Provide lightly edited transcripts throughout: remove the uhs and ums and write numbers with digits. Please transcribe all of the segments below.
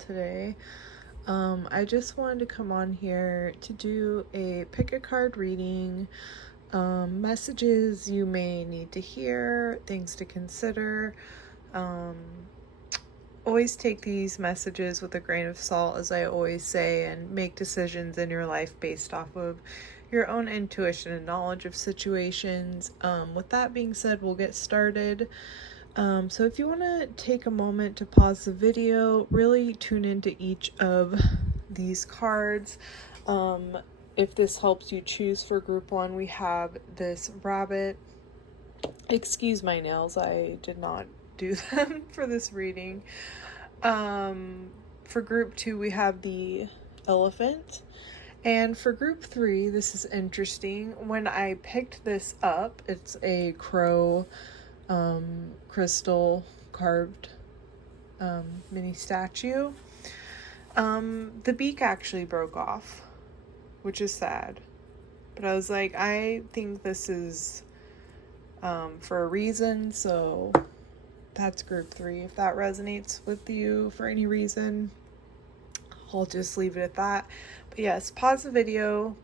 today. I just wanted to come on here to do a pick a card reading, messages you may need to hear, things to consider. Always take these messages with a grain of salt, as I always say, and make decisions in your life based off of your own intuition and knowledge of situations. With that being said, we'll get started. So if you want to take a moment to pause the video, really tune into each of these cards. If this helps you choose for group one, we have this rabbit. Excuse my nails, I did not do them for this reading. For group two, we have the elephant. And for group three, this is interesting. When I picked this up, it's a crow crystal carved mini statue. The beak actually broke off, which is sad. But I was like, I think this is for a reason, so that's group three. If that resonates with you for any reason, I'll just leave it at that. But yes, pause the video,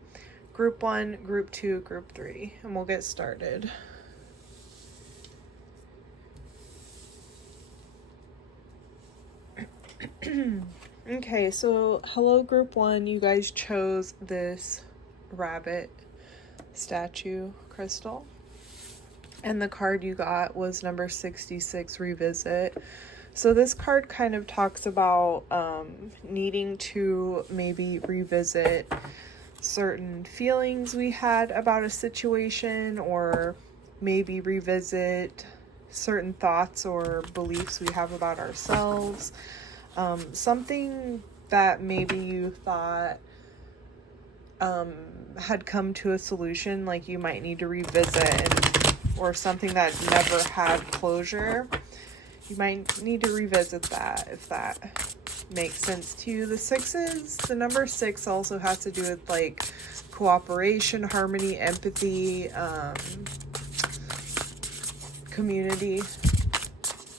group one, group two, group three, and we'll get started. Okay, so hello group one, you guys chose this rabbit statue crystal. And the card you got was number 66, Revisit. So this card kind of talks about needing to maybe revisit certain feelings we had about a situation, or maybe revisit certain thoughts or beliefs we have about ourselves. Something that maybe you thought had come to a solution, like you might need to revisit, or something that never had closure. You might need to revisit that, if that makes sense to you. The number 6 also has to do with like cooperation, harmony, empathy, community.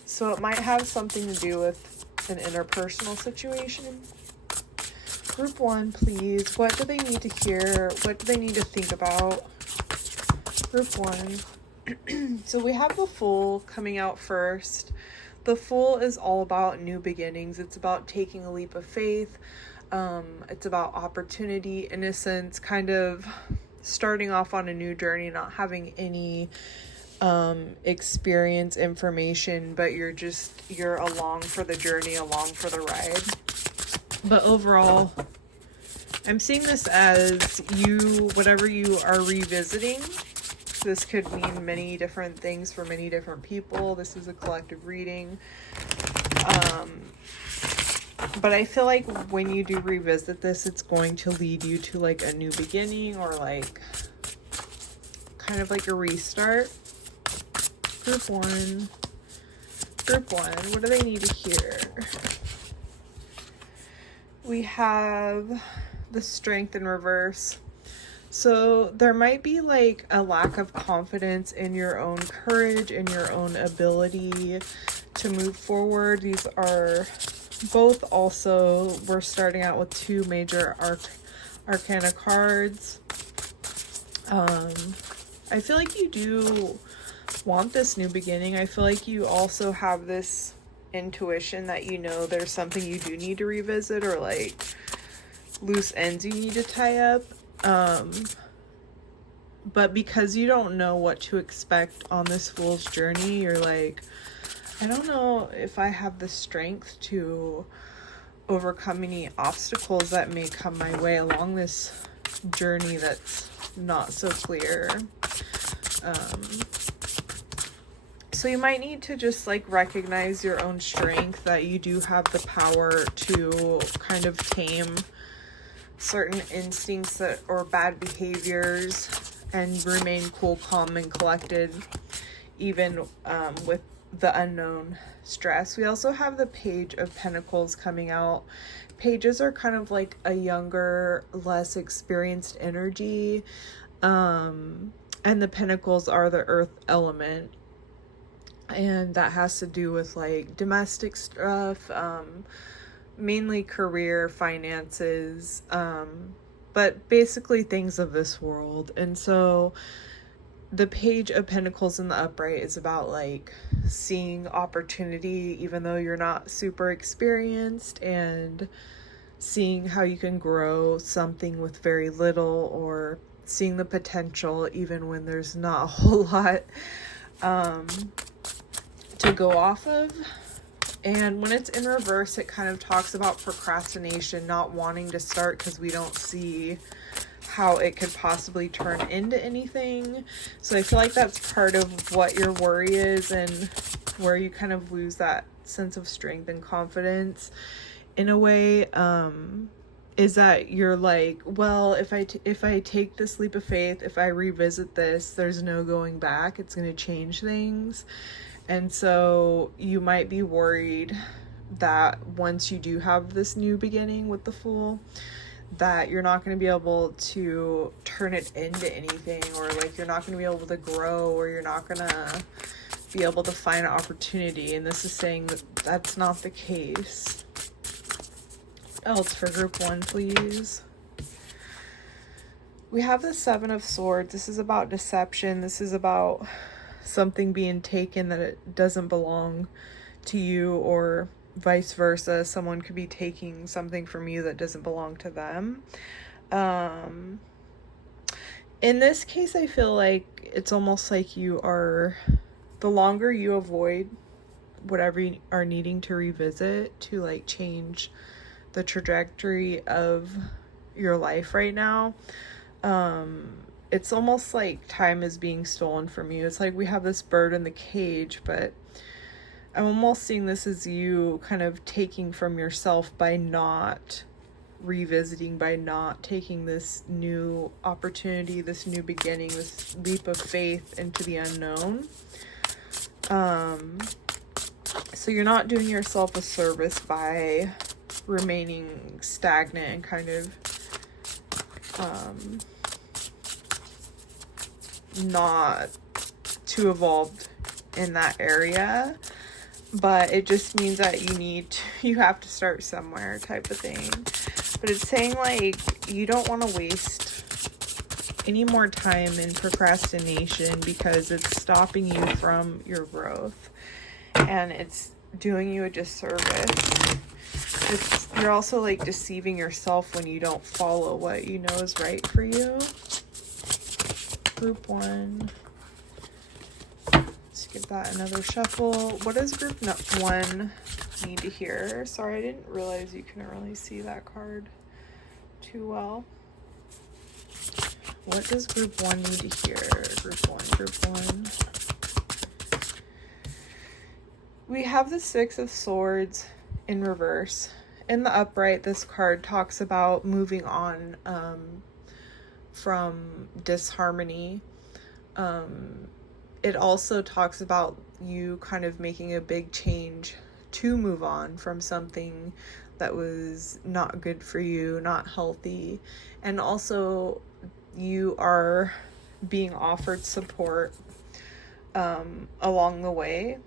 So it might have something to do with an interpersonal situation. Group 1, please. What do they need to hear? What do they need to think about? Group 1. So we have the Fool coming out first. The Fool is all about new beginnings. It's about taking a leap of faith. It's about opportunity, innocence, kind of starting off on a new journey, not having any experience, information, but you're along for the journey, along for the ride. But overall, I'm seeing this as whatever you are revisiting. This could mean many different things for many different people. This is a collective reading. But I feel like when you do revisit this, it's going to lead you to like a new beginning, or like kind of like a restart. Group 1. What do they need to hear? We have the Strength in reverse. So there might be like a lack of confidence in your own courage and your own ability to move forward. These are both also, we're starting out with 2 major arcana cards. I feel like you do want this new beginning. I feel like you also have this intuition that you know there's something you do need to revisit, or like loose ends you need to tie up. But because you don't know what to expect on this Fool's journey, you're like, I don't know if I have the strength to overcome any obstacles that may come my way along this journey that's not so clear. So you might need to just like recognize your own strength, that you do have the power to kind of tame certain instincts or bad behaviors and remain cool, calm, and collected, even with the unknown stress. We also have the Page of Pentacles coming out. Pages are kind of like a younger, less experienced energy, and the Pentacles are the earth element. And that has to do with like domestic stuff, mainly career, finances, but basically things of this world. And so the Page of Pentacles in the upright is about like seeing opportunity even though you're not super experienced, and seeing how you can grow something with very little, or seeing the potential even when there's not a whole lot to go off of. And when it's in reverse, it kind of talks about procrastination, not wanting to start because we don't see how it could possibly turn into anything. So I feel like that's part of what your worry is, and where you kind of lose that sense of strength and confidence in a way, is that you're like, well, if I take this leap of faith, if I revisit this, there's no going back. It's going to change things. And so you might be worried that once you do have this new beginning with the Fool, that you're not going to be able to turn it into anything, or like you're not going to be able to grow, or you're not going to be able to find an opportunity. And this is saying that that's not the case. What else for group 1, please? We have the Seven of Swords. This is about deception. This is about something being taken that it doesn't belong to you, or vice versa. Someone could be taking something from you that doesn't belong to them. In this case, I feel like it's almost like you are, the longer you avoid whatever you are needing to revisit to like change the trajectory of your life right now, it's almost like time is being stolen from you. It's like we have this bird in the cage, but I'm almost seeing this as you kind of taking from yourself by not revisiting, by not taking this new opportunity, this new beginning, this leap of faith into the unknown. So you're not doing yourself a service by remaining stagnant and kind of not too evolved in that area, but it just means that you have to start somewhere type of thing. But it's saying like you don't want to waste any more time in procrastination because it's stopping you from your growth and it's doing you a disservice. You're also like deceiving yourself when you don't follow what you know is right for you. Group 1. Let's give that another shuffle. What does group 1 need to hear? Sorry, I didn't realize you couldn't really see that card too well. What does group 1 need to hear? Group 1. We have the Six of Swords in reverse. In the upright, this card talks about moving on from disharmony. It also talks about you kind of making a big change to move on from something that was not good for you, not healthy. And also you are being offered support along the way.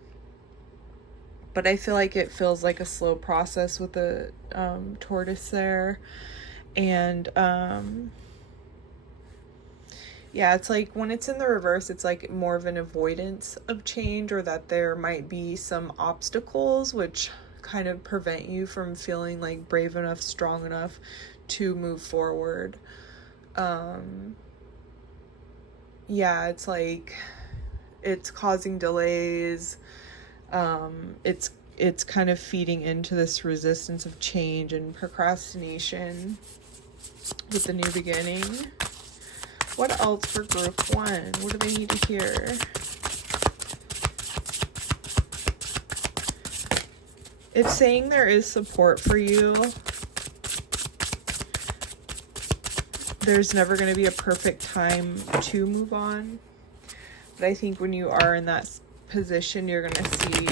But I feel like it feels like a slow process with the tortoise there. And yeah, it's like when it's in the reverse, it's like more of an avoidance of change, or that there might be some obstacles which kind of prevent you from feeling like brave enough, strong enough to move forward. Yeah, it's like it's causing delays. It's kind of feeding into this resistance of change and procrastination with the new beginning. What else for group 1? What do they need to hear? It's saying there is support for you. There's never going to be a perfect time to move on. But I think when you are in that position, you're going to see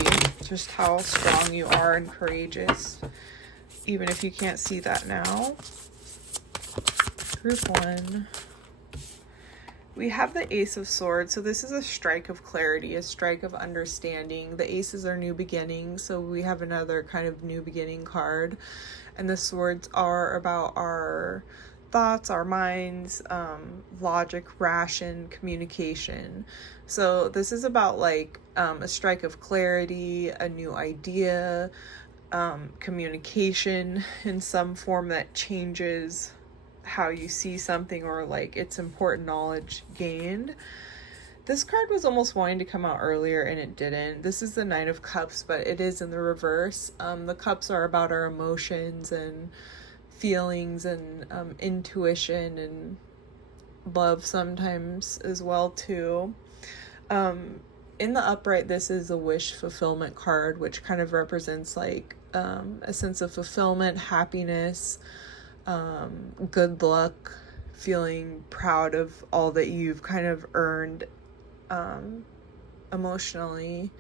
just how strong you are and courageous, even if you can't see that now. Group 1. We have the Ace of Swords. So this is a strike of clarity, a strike of understanding. The aces are new beginnings, so we have another kind of new beginning card. And the swords are about our thoughts, our minds, logic, ration, communication. So this is about like a strike of clarity, a new idea, communication in some form that changes how you see something, or like it's important knowledge gained. This card was almost wanting to come out earlier and it didn't. This is the Knight of Cups, but it is in the reverse. The cups are about our emotions and feelings and intuition and love sometimes as well too. In the upright, this is a wish fulfillment card, which kind of represents like a sense of fulfillment, happiness, good luck, feeling proud of all that you've kind of earned emotionally,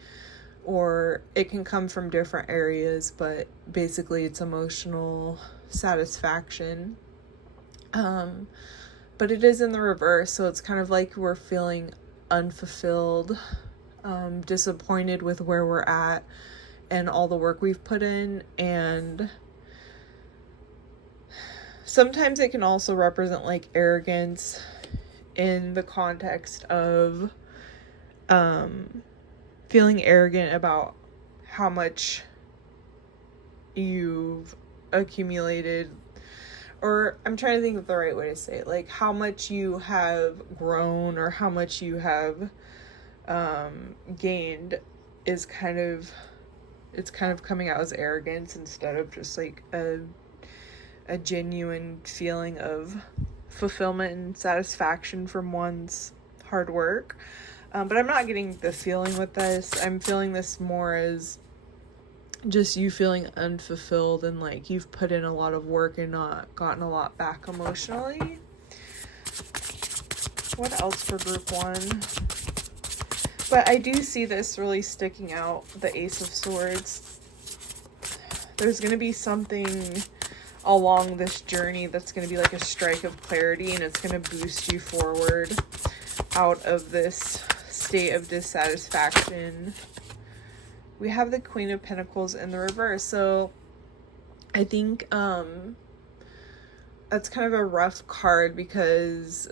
or it can come from different areas, but basically it's emotional satisfaction. But it is in the reverse, so it's kind of like we're feeling unfulfilled, disappointed with where we're at and all the work we've put in. And sometimes it can also represent like arrogance in the context of feeling arrogant about how much you've accumulated, or I'm trying to think of the right way to say it, like how much you have grown or how much you have gained is kind of coming out as arrogance instead of just like a genuine feeling of fulfillment and satisfaction from one's hard work. But I'm not getting the feeling with this. I'm feeling this more as just you feeling unfulfilled and like you've put in a lot of work and not gotten a lot back emotionally. What else for group one? But I do see this really sticking out, the Ace of Swords. There's going to be something along this journey that's going to be like a strike of clarity, and it's going to boost you forward out of this state of dissatisfaction. We have the Queen of Pentacles in the reverse, so I think that's kind of a rough card because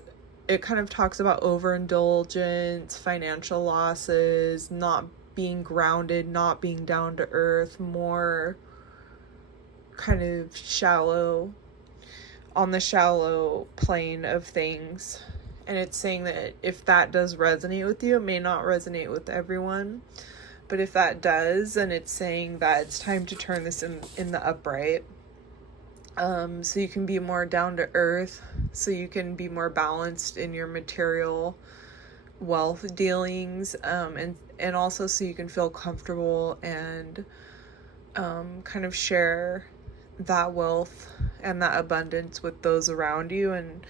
it kind of talks about overindulgence, financial losses, not being grounded, not being down to earth, more kind of shallow, on the shallow plane of things. And it's saying that if that does resonate with you, it may not resonate with everyone, but if that does, then it's saying that it's time to turn this in the upright. So you can be more down to earth, so you can be more balanced in your material wealth dealings, and also so you can feel comfortable and kind of share that wealth and that abundance with those around you and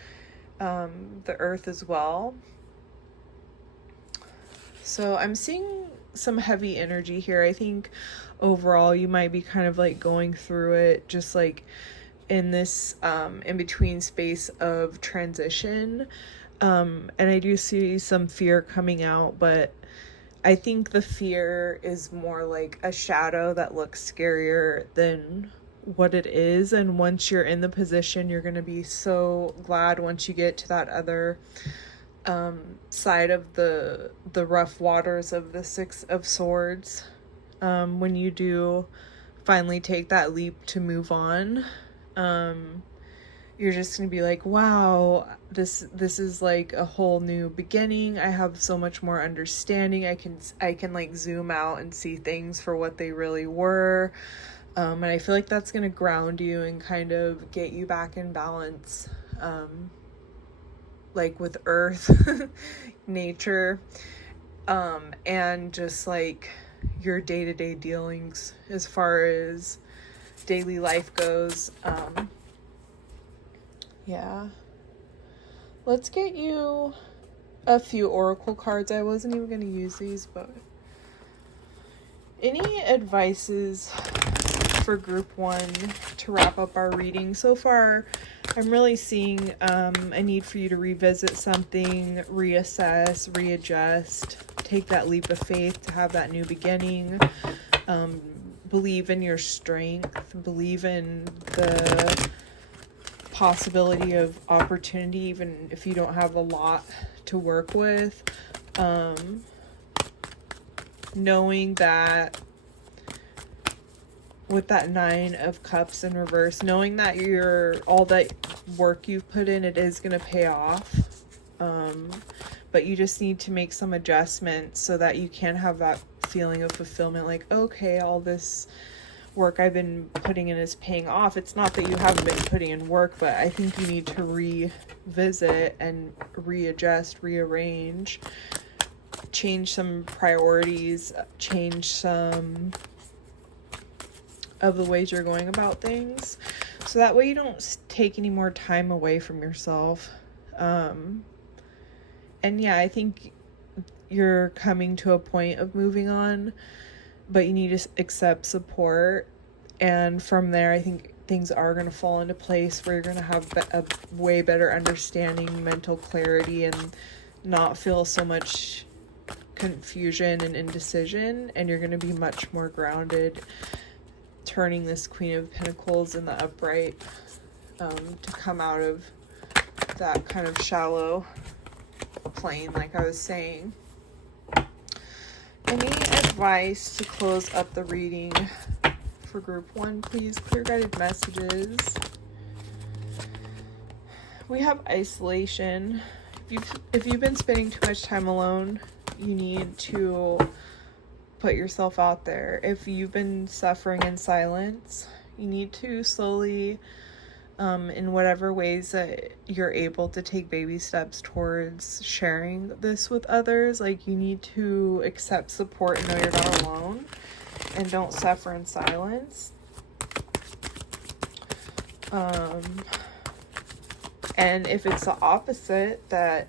the earth as well. So I'm seeing some heavy energy here. I think overall you might be kind of like going through it just like in this in between space of transition, and I do see some fear coming out, but I think the fear is more like a shadow that looks scarier than what it is. And once you're in the position, you're going to be so glad once you get to that other side of the rough waters of the Six of Swords, when you do finally take that leap to move on. You're just gonna be like, wow, this is like a whole new beginning. I have so much more understanding. I can like zoom out and see things for what they really were. And I feel like that's gonna ground you and kind of get you back in balance, like with earth, nature, and just like your day-to-day dealings as far as daily life goes. Yeah. Let's get you a few oracle cards. I wasn't even going to use these, but any advices for group 1 to wrap up our reading. So far, I'm really seeing a need for you to revisit something, reassess, readjust, take that leap of faith to have that new beginning, believe in your strength, believe in the possibility of opportunity, even if you don't have a lot to work with. Knowing that with that 9 of Cups in reverse, knowing that all that work you've put in, it is going to pay off. But you just need to make some adjustments so that you can have that feeling of fulfillment, like, okay, all this work I've been putting in is paying off. It's not that you haven't been putting in work, but I think you need to revisit and readjust, rearrange, change some priorities, change some of the ways you're going about things, so that way you don't take any more time away from yourself. And yeah, I think you're coming to a point of moving on, but you need to accept support, and from there I think things are going to fall into place where you're going to have a way better understanding, mental clarity, and not feel so much confusion and indecision, and you're going to be much more grounded, turning this Queen of Pentacles in the upright, to come out of that kind of shallow plane, like I was saying. Any advice to close up the reading for group 1, please? Clear guided messages. We have isolation. If you've been spending too much time alone, you need to put yourself out there. If you've been suffering in silence, you need to slowly, in whatever ways that you're able, to take baby steps towards sharing this with others. Like, you need to accept support and know you're not alone, and don't suffer in silence. And if it's the opposite, that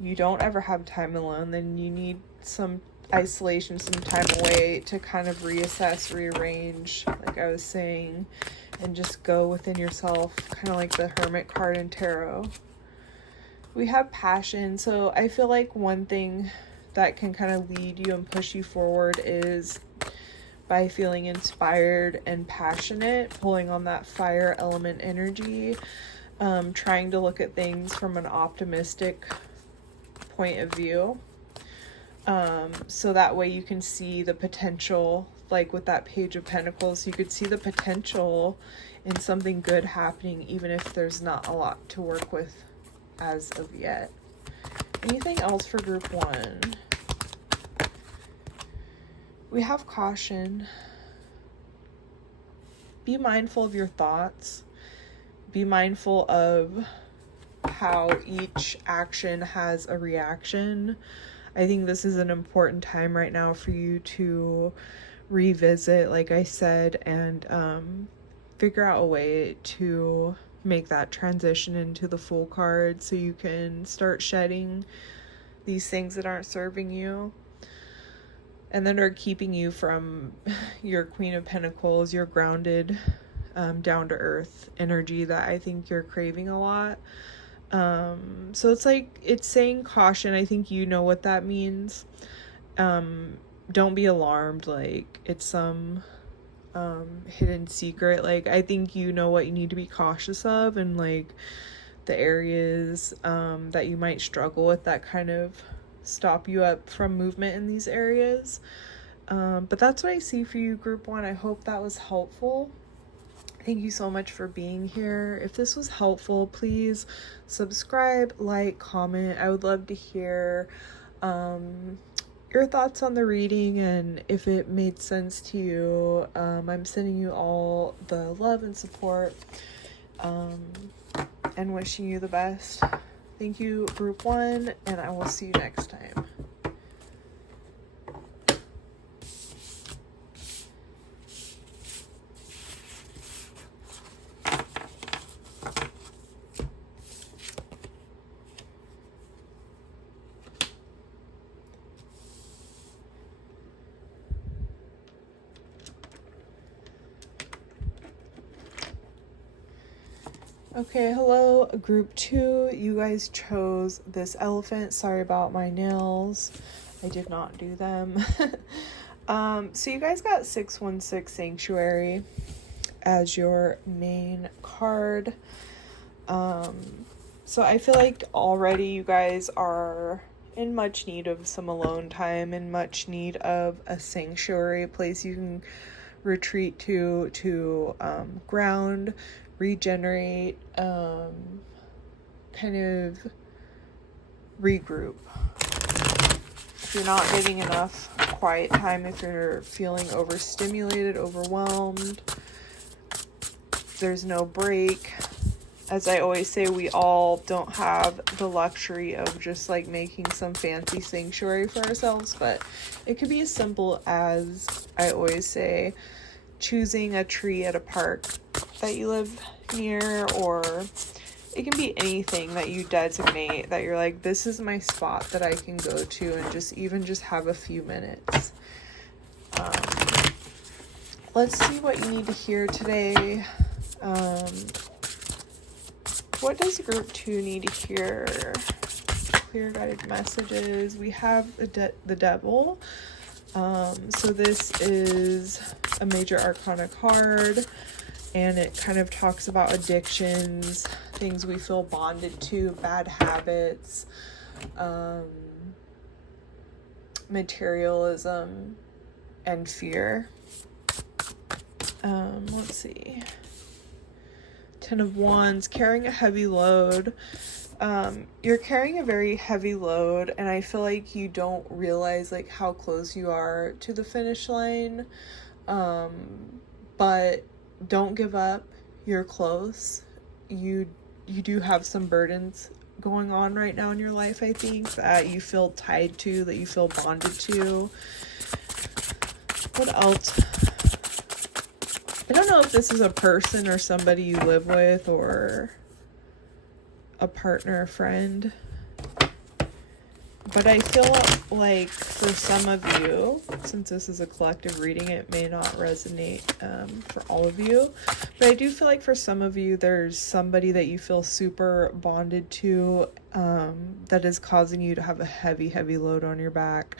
you don't ever have time alone, then you need some isolation, some time away to kind of reassess, rearrange, like I was saying, and just go within yourself, kind of like the Hermit card in tarot. We have passion. So I feel like one thing that can kind of lead you and push you forward is by feeling inspired and passionate, pulling on that fire element energy, trying to look at things from an optimistic point of view, so that way you can see the potential. Like with that Page of Pentacles, you could see the potential in something good happening, even if there's not a lot to work with as of yet. Anything else for group 1? We have caution. Be mindful of your thoughts. Be mindful of how each action has a reaction. I think this is an important time right now for you to revisit, like I said, and figure out a way to make that transition into the Fool card, so you can start shedding these things that aren't serving you and that are keeping you from your Queen of Pentacles, your grounded, down to earth energy that I think you're craving a lot. So it's like, it's saying caution. I think you know what that means. Don't be alarmed like it's some hidden secret. Like, I think you know what you need to be cautious of, and like the areas that you might struggle with that kind of stop you up from movement in these areas. But that's what I see for you, group 1. I hope that was helpful. Thank you so much for being here. If this was helpful, please subscribe, like, comment. I would love to hear your thoughts on the reading and if it made sense to you. I'm sending you all the love and support, and wishing you the best. Thank you, group 1, and I will see you next time. Okay, hello, group 2. You guys chose this elephant. Sorry about my nails. I did not do them. So you guys got 616 Sanctuary as your main card. So I feel like already you guys are in much need of some alone time, in much need of a sanctuary, a place you can retreat to ground, regenerate, kind of regroup. If you're not getting enough quiet time, if you're feeling overstimulated, overwhelmed, there's no break. As I always say, we all don't have the luxury of just like making some fancy sanctuary for ourselves, but it could be as simple as, I always say, choosing a tree at a park that you live near, or it can be anything that you designate that you're like, this is my spot that I can go to and just have a few minutes. Let's see what you need to hear today. What does group 2 need to hear? Clear guided messages. We have the devil. So this is a major arcana card, and it kind of talks about addictions, things we feel bonded to, bad habits, materialism, and fear. Let's see. 10 of Wands, carrying a heavy load. You're carrying a very heavy load, and I feel like you don't realize like how close you are to the finish line. But don't give up. You're close. You do have some burdens going on right now in your life, I think, that you feel tied to, that you feel bonded to. What else? I don't know if this is a person or somebody you live with, or a partner, a friend, but I feel like for some of you, since this is a collective reading, it may not resonate for all of you, but I do feel like for some of you, there's somebody that you feel super bonded to, that is causing you to have a heavy load on your back,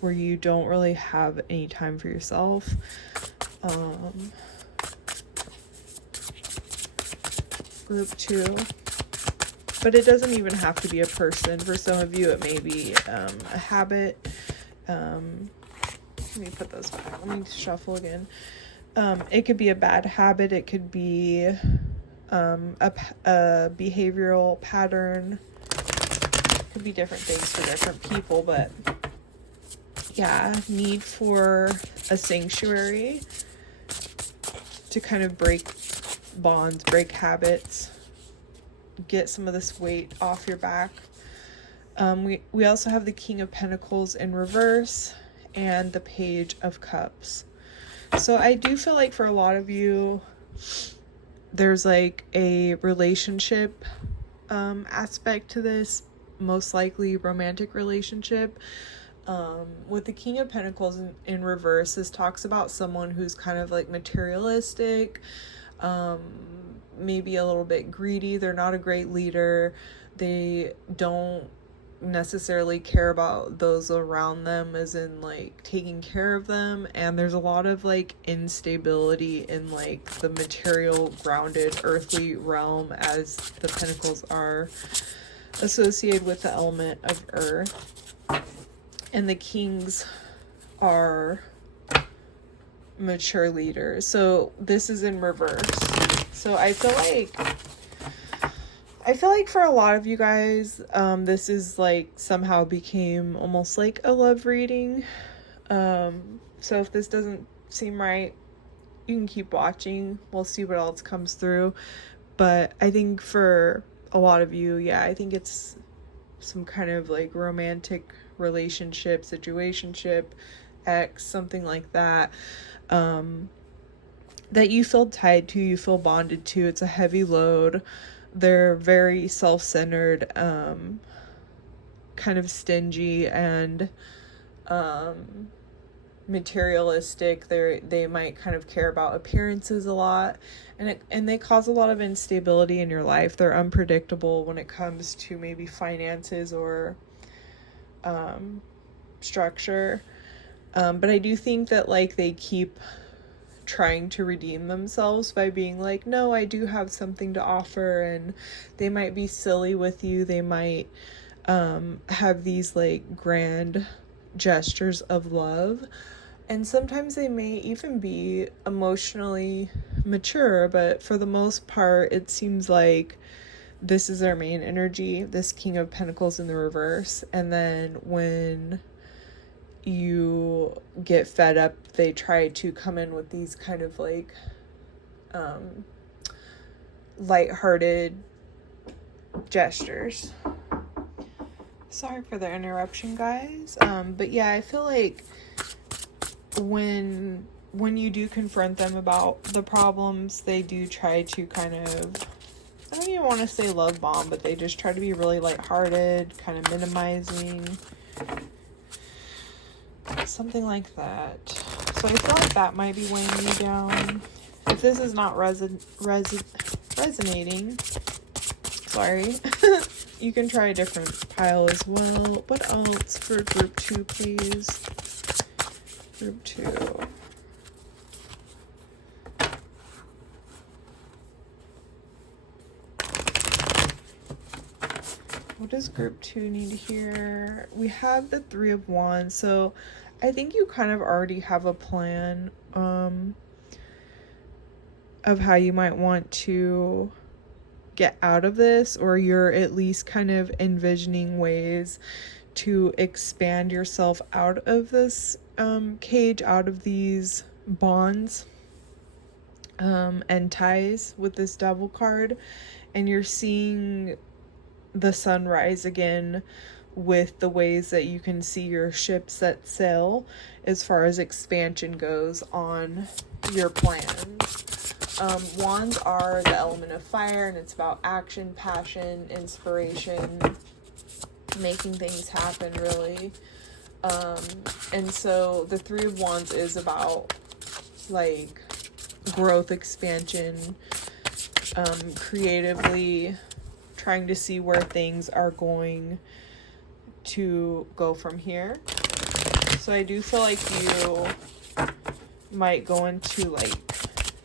where you don't really have any time for yourself. Group 2. But it doesn't even have to be a person. For some of you, it may be a habit. Let me put those back. Let me shuffle again. It could be a bad habit. It could be a behavioral pattern. It could be different things for different people. But yeah, need for a sanctuary to kind of break bonds, break habits, get some of this weight off your back. We also have the King of Pentacles in reverse and the Page of Cups. So I do feel like for a lot of you, there's like a relationship aspect to this, most likely romantic relationship. With the King of Pentacles in reverse, this talks about someone who's kind of like materialistic, maybe a little bit greedy. They're not a great leader. They don't necessarily care about those around them, as in like taking care of them, and there's a lot of like instability in like the material, grounded, earthly realm, as the pentacles are associated with the element of earth, and the kings are mature leaders. So this is in reverse. So I feel like for a lot of you guys, this is like somehow became almost like a love reading. So if this doesn't seem right, you can keep watching. We'll see what else comes through. But I think for a lot of you, yeah, I think it's some kind of like romantic relationship, situationship, ex, something like that. That you feel tied to, you feel bonded to. It's a heavy load. They're very self-centered, kind of stingy, and materialistic. They might kind of care about appearances a lot, and they cause a lot of instability in your life. They're unpredictable when it comes to maybe finances or structure. But I do think that like they keep trying to redeem themselves by being like, no, I do have something to offer, and they might be silly with you. They might have these like grand gestures of love, and sometimes they may even be emotionally mature, but for the most part it seems like this is their main energy, this King of Pentacles in the reverse. And then when you get fed up, they try to come in with these kind of like lighthearted gestures. Sorry for the interruption, guys. But yeah, I feel like when you do confront them about the problems, they do try to kind of, I don't even want to say love bomb, but they just try to be really lighthearted, kind of minimizing, something like that. So I feel like that might be weighing you down. If this is not resonating, sorry, you can try a different pile as well. What else for group 2, please? Group 2. What does group 2 need to hear? We have the 3 of Wands, so I think you kind of already have a plan of how you might want to get out of this, or you're at least kind of envisioning ways to expand yourself out of this cage, out of these bonds and ties with this Devil card. And you're seeing the sun rise again with the ways that you can see your ship set sail as far as expansion goes on your plans. Wands are the element of fire, and it's about action, passion, inspiration, making things happen, really. And so the 3 of Wands is about like growth, expansion, creatively trying to see where things are going to go from here. So I do feel like you might go into like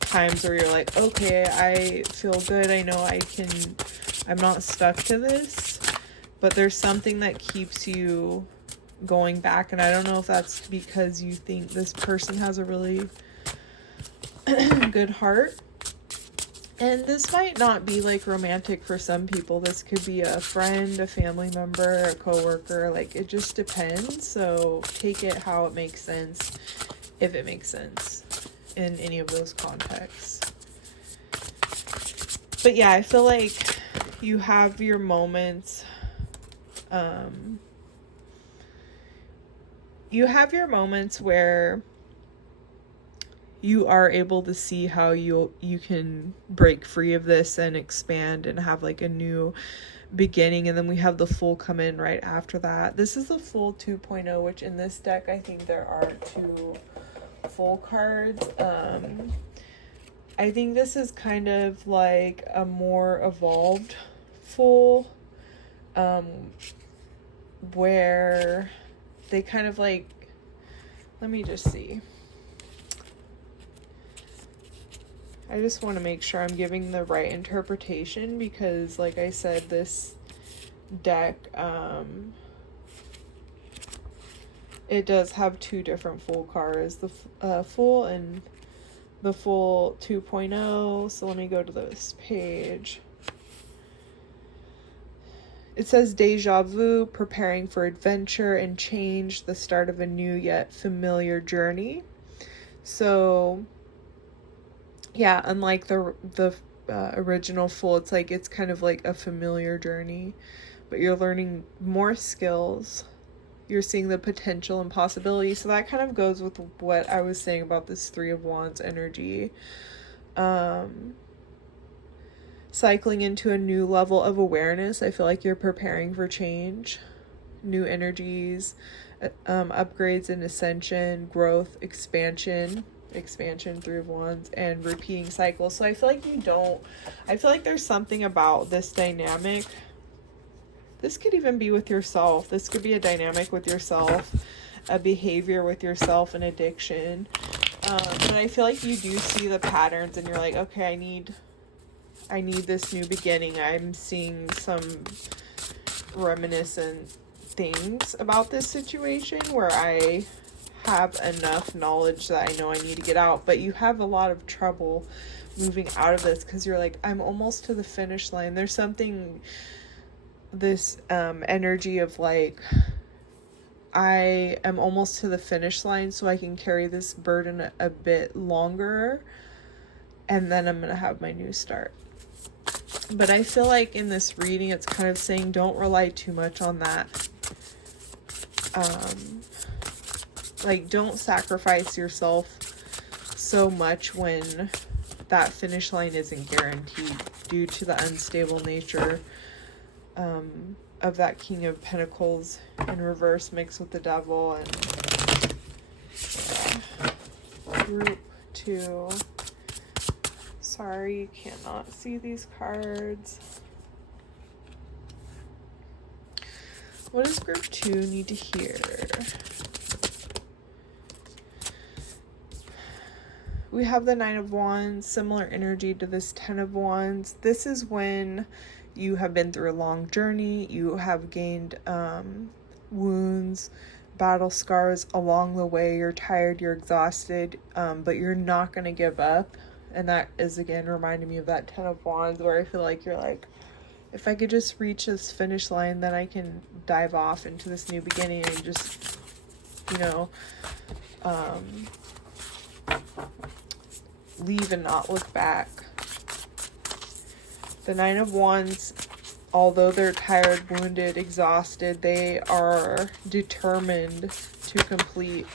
times where you're like, okay, I feel good, I know I'm not stuck to this, but there's something that keeps you going back. And I don't know if that's because you think this person has a really good heart. And this might not be like romantic for some people. This could be a friend, a family member, a coworker. Like, it just depends. So take it how it makes sense, if it makes sense in any of those contexts. But yeah, I feel like you have your moments. You have your moments where you are able to see how you can break free of this and expand and have like a new beginning. And then we have the Fool come in right after that. This is the Fool 2.0, which in this deck I think there are 2 Fool cards. I think this is kind of like a more evolved Fool, where they kind of like, let me just see. I just want to make sure I'm giving the right interpretation, because like I said, this deck, it does have 2 different Fool cards, the Fool and the Fool 2.0. So let me go to this page. It says deja vu, preparing for adventure and change, the start of a new yet familiar journey. So yeah, unlike the original Fool, it's like, it's kind of like a familiar journey, but you're learning more skills. You're seeing the potential and possibility. So that kind of goes with what I was saying about this 3 of Wands energy. Cycling into a new level of awareness. I feel like you're preparing for change, new energies, upgrades and ascension, growth, expansion, Three of Wands, and repeating cycles. So I feel like I feel like there's something about this dynamic. This could even be with yourself. This could be a dynamic with yourself, a behavior with yourself, an addiction. But I feel like you do see the patterns and you're like, okay, I need this new beginning. I'm seeing some reminiscent things about this situation where I have enough knowledge that I know I need to get out, but you have a lot of trouble moving out of this because you're like, I'm almost to the finish line. There's something, this energy of like, I am almost to the finish line so I can carry this burden a bit longer, and then I'm gonna have my new start. But I feel like in this reading it's kind of saying don't rely too much on that. Like, don't sacrifice yourself so much when that finish line isn't guaranteed due to the unstable nature of that King of Pentacles in reverse mixed with the Devil. And group 2. Sorry, you cannot see these cards. What does group 2 need to hear? We have the Nine of Wands, similar energy to this Ten of Wands. This is when you have been through a long journey, you have gained wounds, battle scars along the way, you're tired, you're exhausted, but you're not going to give up. And that is, again, reminding me of that Ten of Wands, where I feel like you're like, if I could just reach this finish line, then I can dive off into this new beginning and just, you know, leave and not look back. The Nine of Wands, although they're tired, wounded, exhausted, they are determined to complete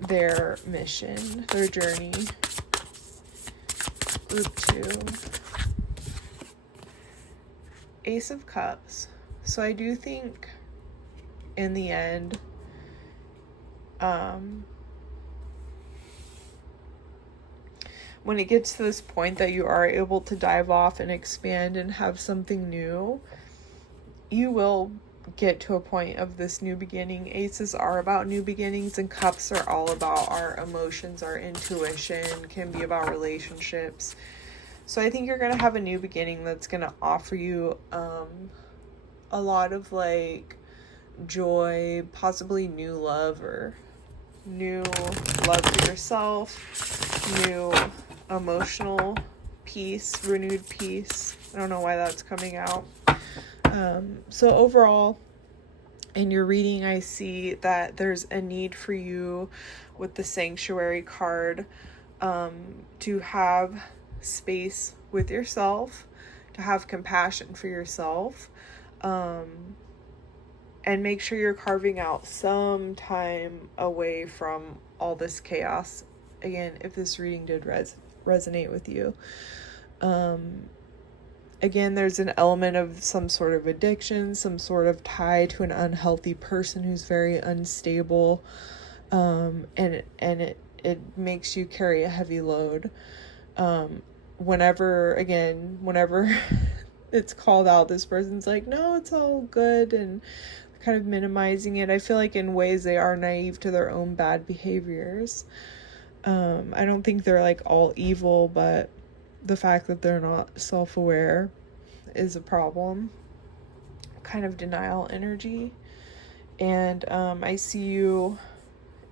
their mission, their journey. Group 2. Ace of Cups. So I do think in the end, when it gets to this point that you are able to dive off and expand and have something new, you will get to a point of this new beginning. Aces are about new beginnings, and cups are all about our emotions, our intuition, can be about relationships. So I think you're going to have a new beginning that's going to offer you a lot of like joy, possibly new love, or new love for yourself, new emotional peace, renewed peace. I don't know why that's coming out. So overall, in your reading, I see that there's a need for you with the Sanctuary card to have space with yourself, to have compassion for yourself, and make sure you're carving out some time away from all this chaos. Again, if this reading did resonate with you. Again, there's an element of some sort of addiction, some sort of tie to an unhealthy person who's very unstable, and it makes you carry a heavy load. Whenever it's called out, this person's like, no, it's all good, and kind of minimizing it. I feel like in ways they are naive to their own bad behaviors. I don't think they're like all evil, but the fact that they're not self-aware is a problem. Kind of denial energy. And I see you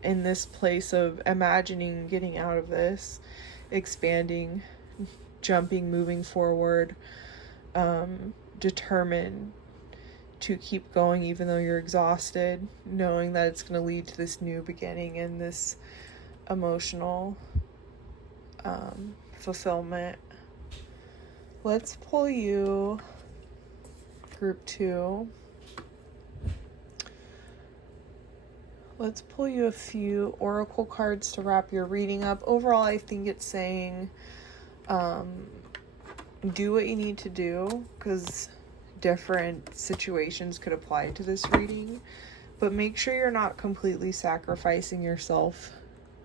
in this place of imagining getting out of this, expanding, jumping, moving forward, determined to keep going even though you're exhausted, knowing that it's going to lead to this new beginning and this emotional fulfillment. Let's pull you group 2. Let's pull you a few oracle cards to wrap your reading up. Overall, I think it's saying do what you need to do, because different situations could apply to this reading. but make sure you're not completely sacrificing yourself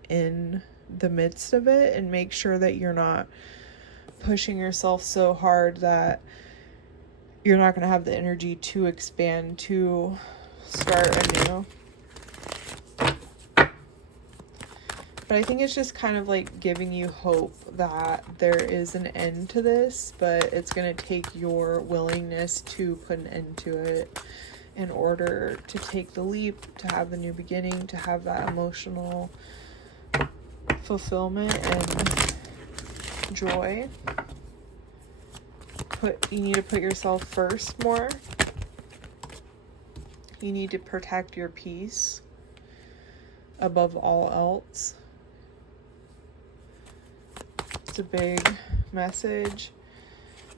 in the midst of it, and make sure that you're not pushing yourself so hard that you're not going to have the energy to expand, to start anew. But I think it's just kind of like giving you hope that there is an end to this, but it's going to take your willingness to put an end to it in order to take the leap, to have the new beginning, to have that emotional fulfillment and joy. You need to put yourself first more. You need to protect your peace above all else. It's a big message.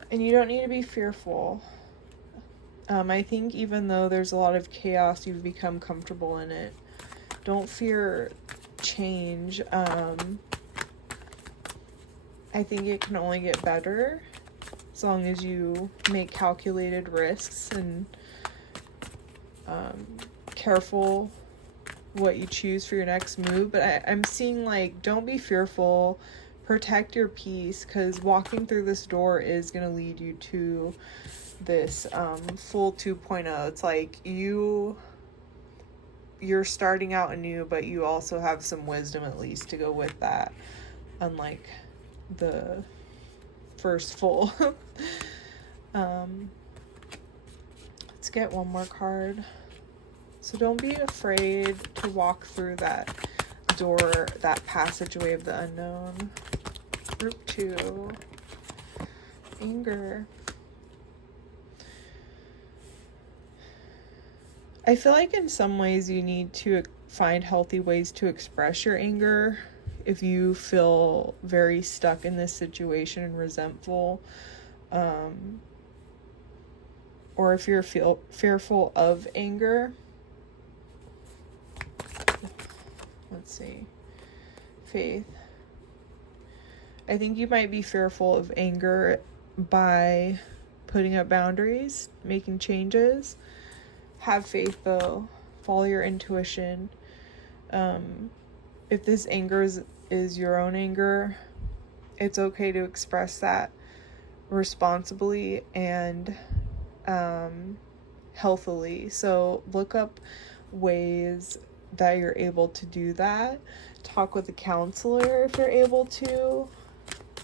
And you don't need to be fearful. I think even though there's a lot of chaos, you've become comfortable in it. Don't fear change. I think it can only get better as long as you make calculated risks and careful what you choose for your next move. But I'm seeing, like, don't be fearful. Protect your peace, because walking through this door is going to lead you to this full 2.0. It's like you're starting out anew, but you also have some wisdom at least to go with that, unlike the first full. Let's get one more card. So don't be afraid to walk through that door, that passageway of the unknown. Group 2, anger. I feel like in some ways you need to find healthy ways to express your anger. If you feel very stuck in this situation and resentful, or if you're fearful of anger. Let's see. Faith. I think you might be fearful of anger by putting up boundaries, making changes. Have faith, though. Follow your intuition. If this anger is your own anger, it's okay to express that responsibly and healthily. So look up ways that you're able to do that. Talk with a counselor if you're able to.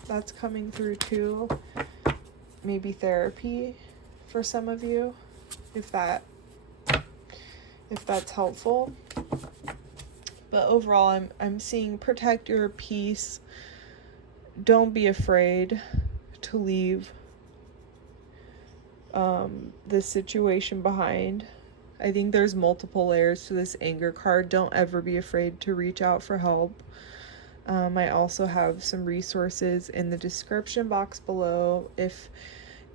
That's coming through too. Maybe therapy for some of you, if that's helpful. But overall, I'm seeing protect your peace. Don't be afraid to leave this situation behind. I think there's multiple layers to this anger card. Don't ever be afraid to reach out for help. I also have some resources in the description box below. If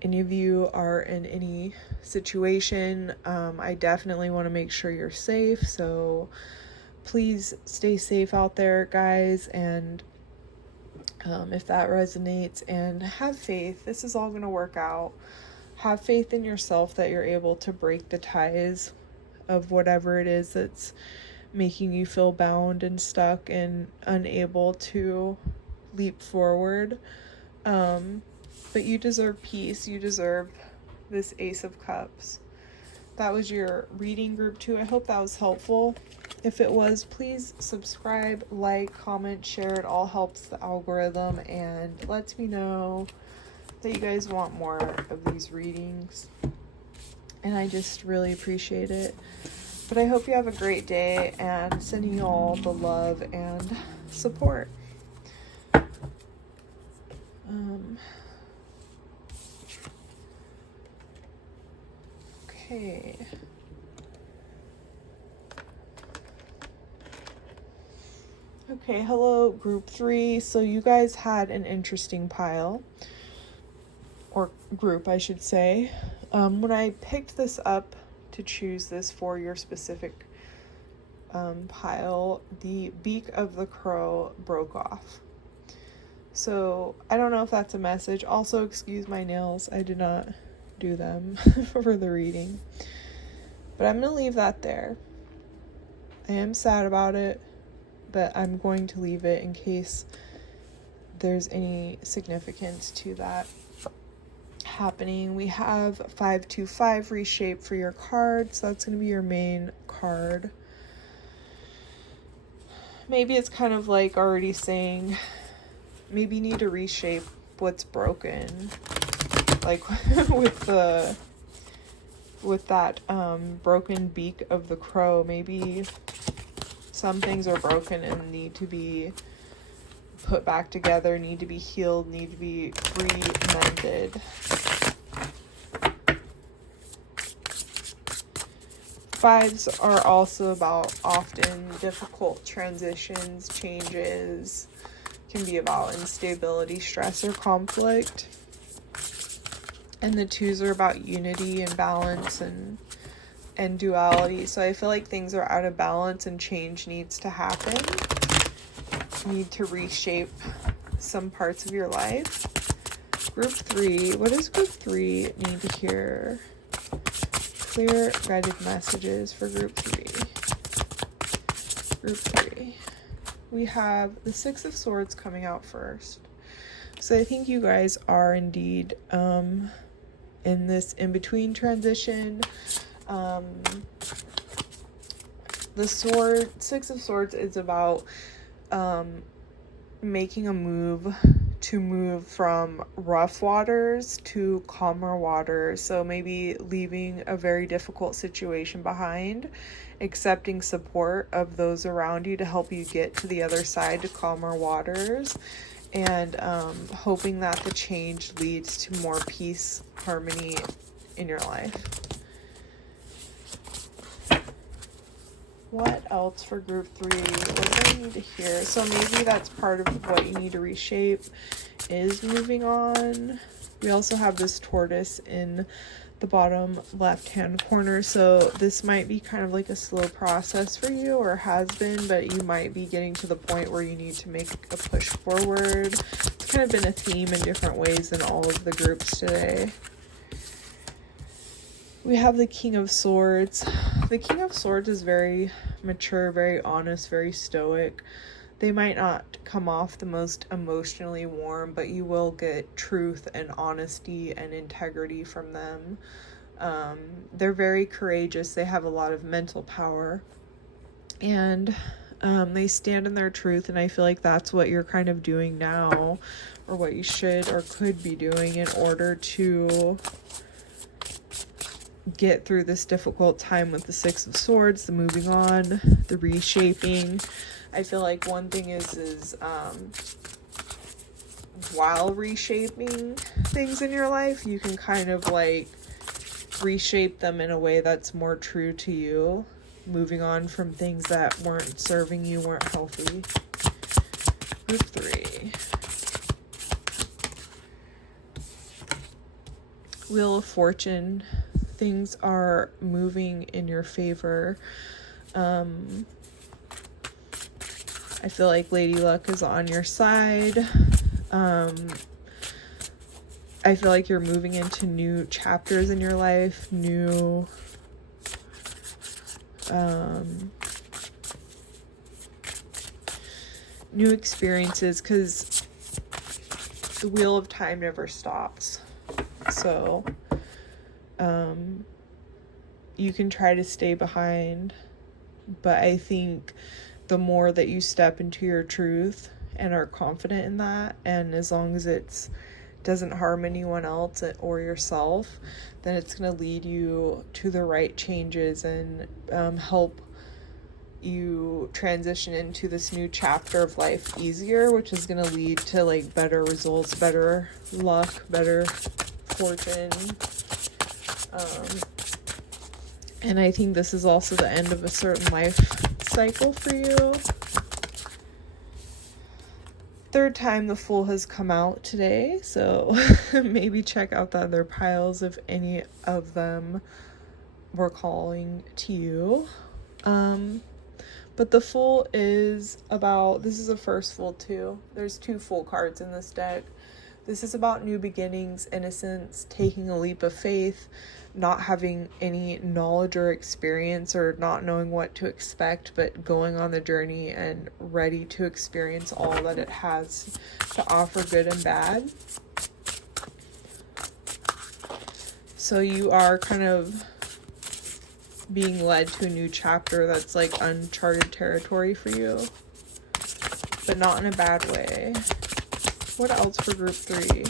any of you are in any situation, I definitely want to make sure you're safe. So please stay safe out there, guys. And if that resonates, and have faith. This is all going to work out. Have faith in yourself that you're able to break the ties of whatever it is that's making you feel bound and stuck and unable to leap forward. But you deserve peace. You deserve this Ace of Cups. That was your reading, group 2. I hope that was helpful. If it was, please subscribe, like, comment, share. It all helps the algorithm and lets me know that you guys want more of these readings. And I just really appreciate it. But I hope you have a great day, and sending you all the love and support. Okay. Okay, hello, group 3. So you guys had an interesting pile, or group, I should say. When I picked this up to choose this for your specific pile, the beak of the crow broke off. So I don't know if that's a message. Also, excuse my nails. I did not do them for the reading. But I'm going to leave that there. I am sad about it, but I'm going to leave it in case there's any significance to that happening. We have 525 reshape for your card, so that's going to be your main card. Maybe it's kind of like already saying maybe you need to reshape what's broken, like with that broken beak of the crow. Maybe some things are broken and need to be put back together, need to be healed, need to be re-mended. Fives are also about often difficult transitions, changes, can be about instability, stress, or conflict. And the twos are about unity and balance and duality. So I feel like things are out of balance and change needs to happen. You need to reshape some parts of your life. Group 3, what does group 3 need to hear? Clear guided messages for group 3. Group 3. We have the Six of Swords coming out first. So I think you guys are indeed in this in-between transition. The Six of Swords is about making a move to move from rough waters to calmer waters. So maybe leaving a very difficult situation behind, accepting support of those around you to help you get to the other side, to calmer waters, and hoping that the change leads to more peace, harmony in your life. What else for group 3? What do I need to hear? So maybe that's part of what you need to reshape, is moving on. We also have this tortoise in the bottom left hand corner, so this might be kind of like a slow process for you, or has been, but you might be getting to the point where you need to make a push forward. It's kind of been a theme in different ways in all of the groups today. We have the King of Swords. The King of Swords is very mature, very honest, very stoic. They might not come off the most emotionally warm, but you will get truth and honesty and integrity from them. They're very courageous. They have a lot of mental power. And they stand in their truth, and I feel like that's what you're kind of doing now, or what you should or could be doing in order to get through this difficult time with the Six of Swords, the moving on, the reshaping. I feel like one thing is while reshaping things in your life, you can kind of like reshape them in a way that's more true to you, moving on from things that weren't serving you, weren't healthy. Group 3. Wheel of Fortune. Things are moving in your favor. I feel like Lady Luck is on your side. I feel like you're moving into new chapters in your life, new experiences, because the wheel of time never stops. So you can try to stay behind, but I think the more that you step into your truth and are confident in that, and as long as it doesn't harm anyone else or yourself, then it's going to lead you to the right changes and help you transition into this new chapter of life easier, which is going to lead to like better results, better luck, better fortune. And I think this is also the end of a certain life cycle for you. Third time the Fool has come out today, so maybe check out the other piles if any of them were calling to you. But the Fool is about, this is the first Fool too. There's 2 Fool cards in this deck. This is about new beginnings, innocence, taking a leap of faith, not having any knowledge or experience or not knowing what to expect, but going on the journey and ready to experience all that it has to offer, good and bad. So you are kind of being led to a new chapter that's like uncharted territory for you, but not in a bad way. What else for group 3?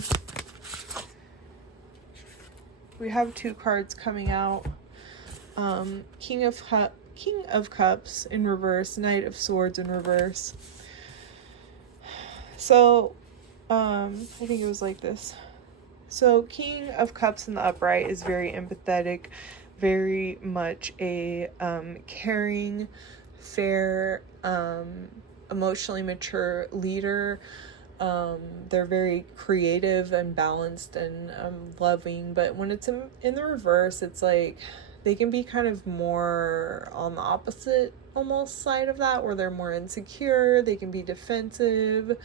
We have 2 cards coming out. King of Cups in reverse, Knight of Swords in reverse. So, I think it was like this. So, King of Cups in the upright is very empathetic, very much a caring, fair, emotionally mature leader. They're very creative and balanced and loving, but when it's in the reverse, it's like they can be kind of more on the opposite almost side of that, where they're more insecure, they can be defensive,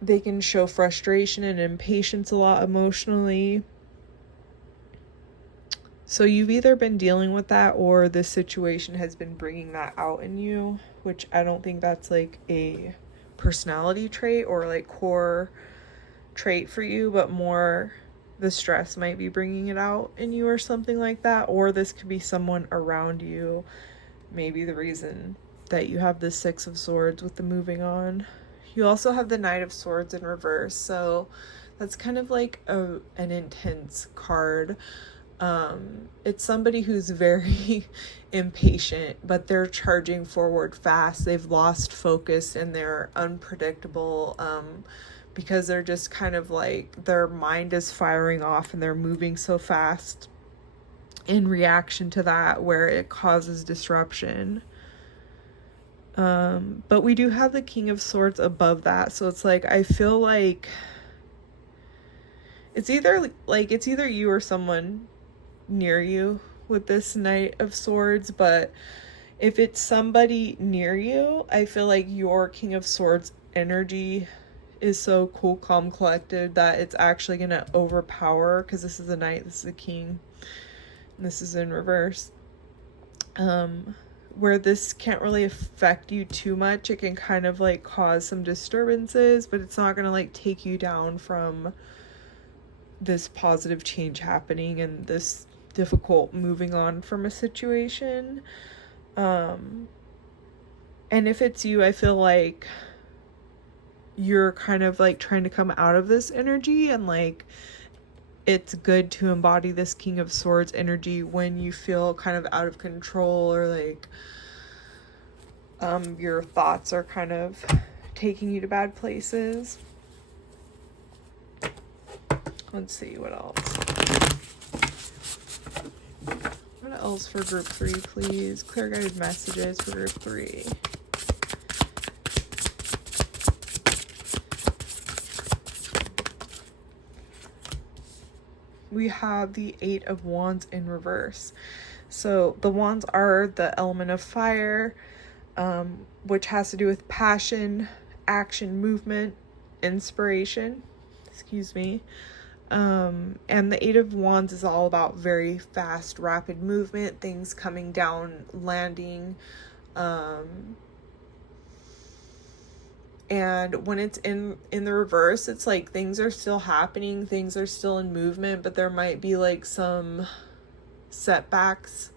they can show frustration and impatience a lot emotionally. So you've either been dealing with that or this situation has been bringing that out in you, which I don't think that's like a personality trait or like core trait for you, but more the stress might be bringing it out in you or something like that. Or this could be someone around you, maybe the reason that you have the 6 of Swords with the moving on. You also have the Knight of Swords in reverse, so that's kind of like an intense card. It's somebody who's very impatient, but they're charging forward fast. They've lost focus and they're unpredictable, because they're just kind of like, their mind is firing off and they're moving so fast in reaction to that, where it causes disruption. But we do have the King of Swords above that, so it's like, I feel like it's either you or someone near you with this Knight of Swords. But if it's somebody near you, I feel like your King of Swords energy is so cool, calm, collected that it's actually gonna overpower, because this is a Knight, this is a King, and this is in reverse. Where this can't really affect you too much. It can kind of like cause some disturbances, but it's not gonna like take you down from this positive change happening and this difficult moving on from a situation. And if it's you, I feel like you're kind of like trying to come out of this energy, and like it's good to embody this King of Swords energy when you feel kind of out of control, or like your thoughts are kind of taking you to bad places. Let's see, what else? What else for group 3, please? Clear guided messages for group 3. We have the 8 of Wands in reverse. So the wands are the element of fire, which has to do with passion, action, movement, inspiration. Excuse me. And the 8 of Wands is all about very fast, rapid movement, things coming down, landing. And when it's in the reverse, it's like things are still happening, things are still in movement, but there might be like some setbacks,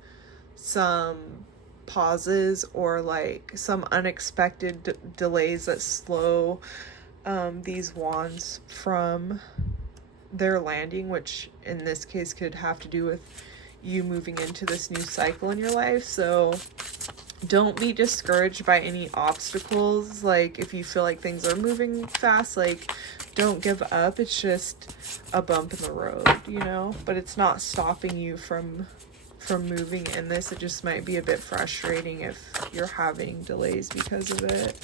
some pauses, or like some unexpected delays that slow these wands from their landing, which in this case could have to do with you moving into this new cycle in your life. So don't be discouraged by any obstacles. Like if you feel like things are moving fast, like don't give up. It's just a bump in the road, you know, but it's not stopping you from moving in this. It just might be a bit frustrating if you're having delays because of it.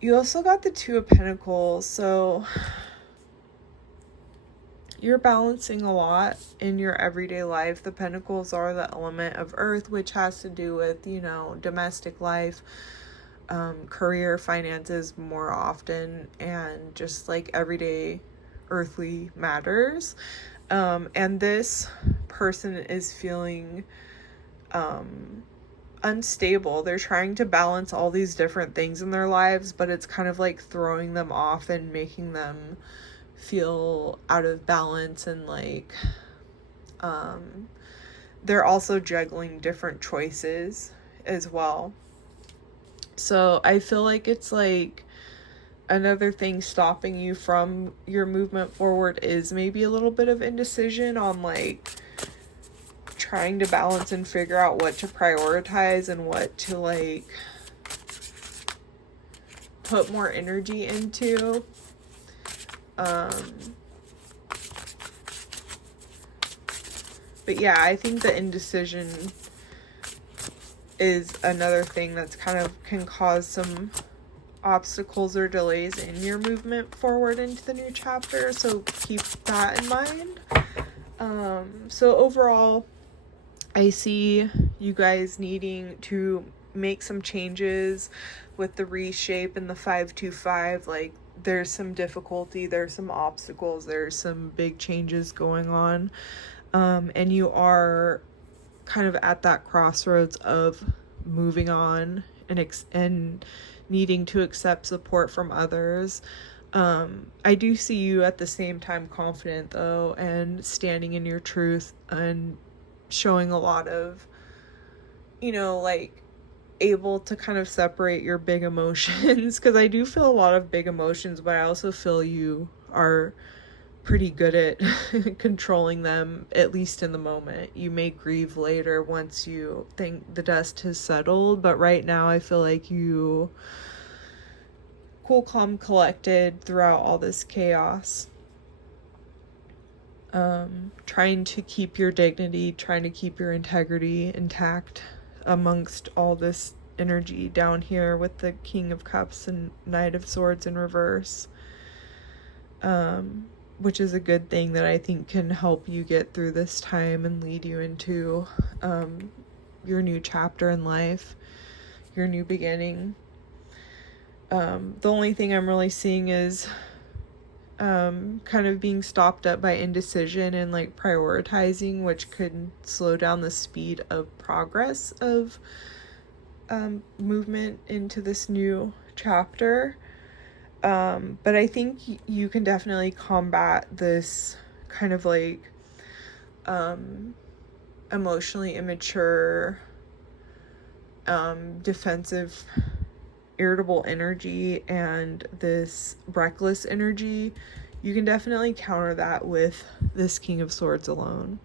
You also got the 2 of Pentacles, so you're balancing a lot in your everyday life. The Pentacles are the element of earth, which has to do with, you know, domestic life, career, finances more often, and just like everyday earthly matters. And this person is feeling unstable. They're trying to balance all these different things in their lives, but it's kind of like throwing them off and making them feel out of balance, and like they're also juggling different choices as well. So I feel like it's like another thing stopping you from your movement forward is maybe a little bit of indecision on like trying to balance and figure out what to prioritize and what to like put more energy into. But yeah, I think the indecision is another thing that's kind of can cause some obstacles or delays in your movement forward into the new chapter. So keep that in mind. So overall, I see you guys needing to make some changes with the reshape and the 525. Like, there's some difficulty, there's some obstacles, there's some big changes going on. And you are kind of at that crossroads of moving on and needing to accept support from others. I do see you at the same time confident though, and standing in your truth and showing a lot of, like able to kind of separate your big emotions, because I do feel a lot of big emotions, but I also feel you are pretty good at controlling them, at least in the moment. You may grieve later once you think the dust has settled, but right now I feel like you cool, calm, collected throughout all this chaos. Trying to keep your dignity, trying to keep your integrity intact amongst all this energy down here with the King of Cups and Knight of Swords in reverse. Which is a good thing that I think can help you get through this time and lead you into your new chapter in life, your new beginning. The only thing I'm really seeing is kind of being stopped up by indecision and like prioritizing, which could slow down the speed of progress of movement into this new chapter. But I think you can definitely combat this kind of like emotionally immature, defensive, irritable energy and this reckless energy. You can definitely counter that with this King of Swords alone.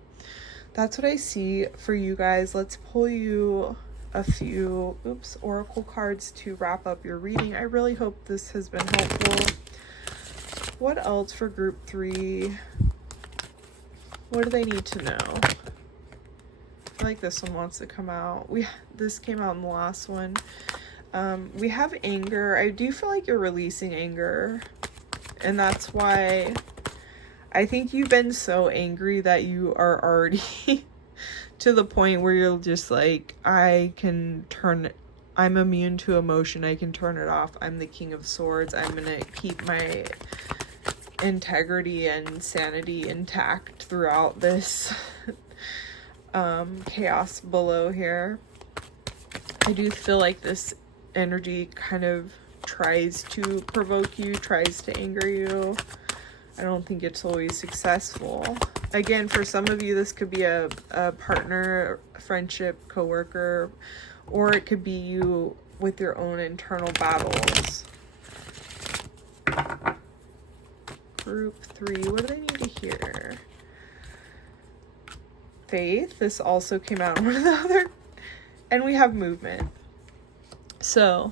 That's what I see for you guys. Let's pull you a few oracle cards to wrap up your reading. I really hope this has been helpful. What else for group 3? What do they need to know? I feel like this one wants to come out. This came out in the last one. We have anger. I do feel like you're releasing anger, and that's why I think you've been so angry that you are already to the point where you're just like, I'm immune to emotion. I can turn it off. I'm the King of Swords. I'm going to keep my integrity and sanity intact throughout this chaos below here. I do feel like this energy kind of tries to provoke you, tries to anger you. I don't think it's always successful. Again, for some of you, this could be a partner, friendship, coworker, or it could be you with your own internal battles. Group 3, what do they need to hear? Faith. This also came out in one of the other. And we have movement. So,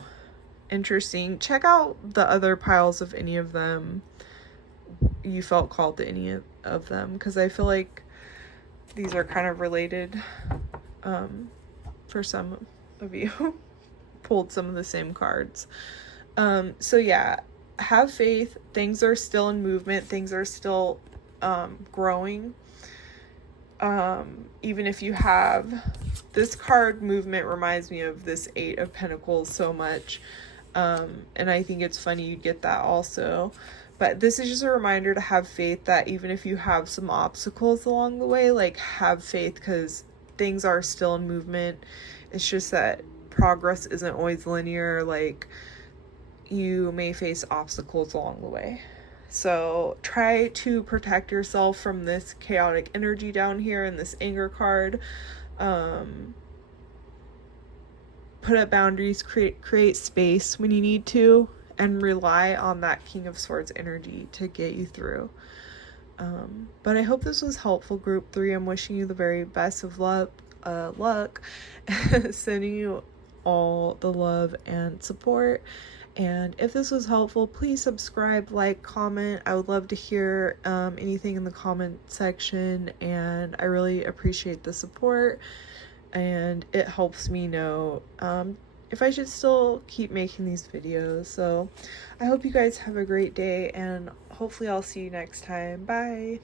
interesting. Check out the other piles of any of them you felt called to any of them, because I feel like these are kind of related for some of you. Pulled some of the same cards. So yeah, have faith. Things are still in movement. Things are still growing. even if you have this card, movement reminds me of this 8 of Pentacles so much. And I think it's funny you get that also. But this is just a reminder to have faith that even if you have some obstacles along the way, like, have faith, because things are still in movement. It's just that progress isn't always linear. Like, you may face obstacles along the way. So try to protect yourself from this chaotic energy down here in this anger card. Put up boundaries, create space when you need to, and rely on that King of Swords energy to get you through. But I hope this was helpful, Group 3. I'm wishing you the very best of luck. Sending you all the love and support. And if this was helpful, please subscribe, like, comment. I would love to hear anything in the comment section, and I really appreciate the support, and it helps me know if I should still keep making these videos. So I hope you guys have a great day, and hopefully I'll see you next time. Bye!